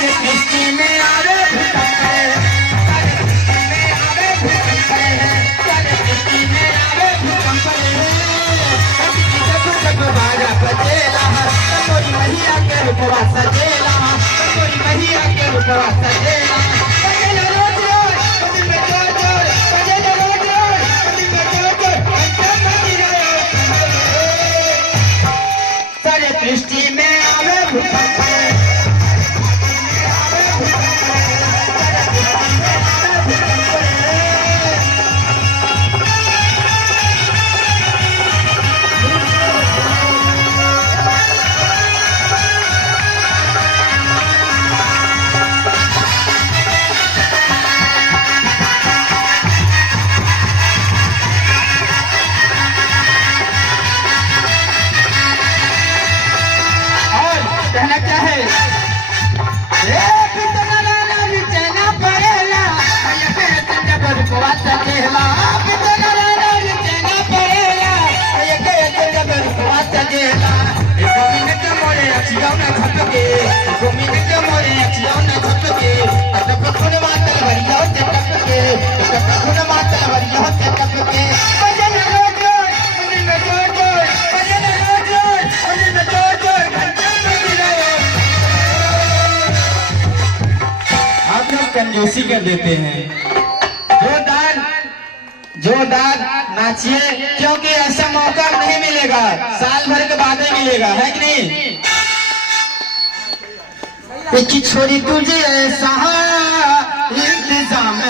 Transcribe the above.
सृष्टि में आवे भूकंप रे, सृष्टि में आवे भूकंप रे, जब बाजा बजेला मोरी मैया के रूपवा सजेला, मोरी मैया के रूपवा सजेला, बजेला रोज रोज कभी में जोर जोर, बजेला रोज रोज कभी में जोर जोर, अंतर बजी रहे सारे सृष्टि में आवे भूकंप रे, कहना क्या है पड़ेला मोरे अचिया न घटके, गोमिन के मोरे अचिया न घटके, तब खुद मातल भरिया से टपके, तब खुद मातल भरिया से टपके, बजन रोज रोज उन्हीं में जोर जोर, बजन रोज रोज उन्हीं में जोर जोर, घंटे बज रहे। आप लोग कंजूसी कर देते हैं, जोरदार नाचिए, क्योंकि ऐसा मौका नहीं मिलेगा, साल भर के बाद ही मिलेगा, है कि नहीं। एक छोरी तुझे ऐसा इंतजाम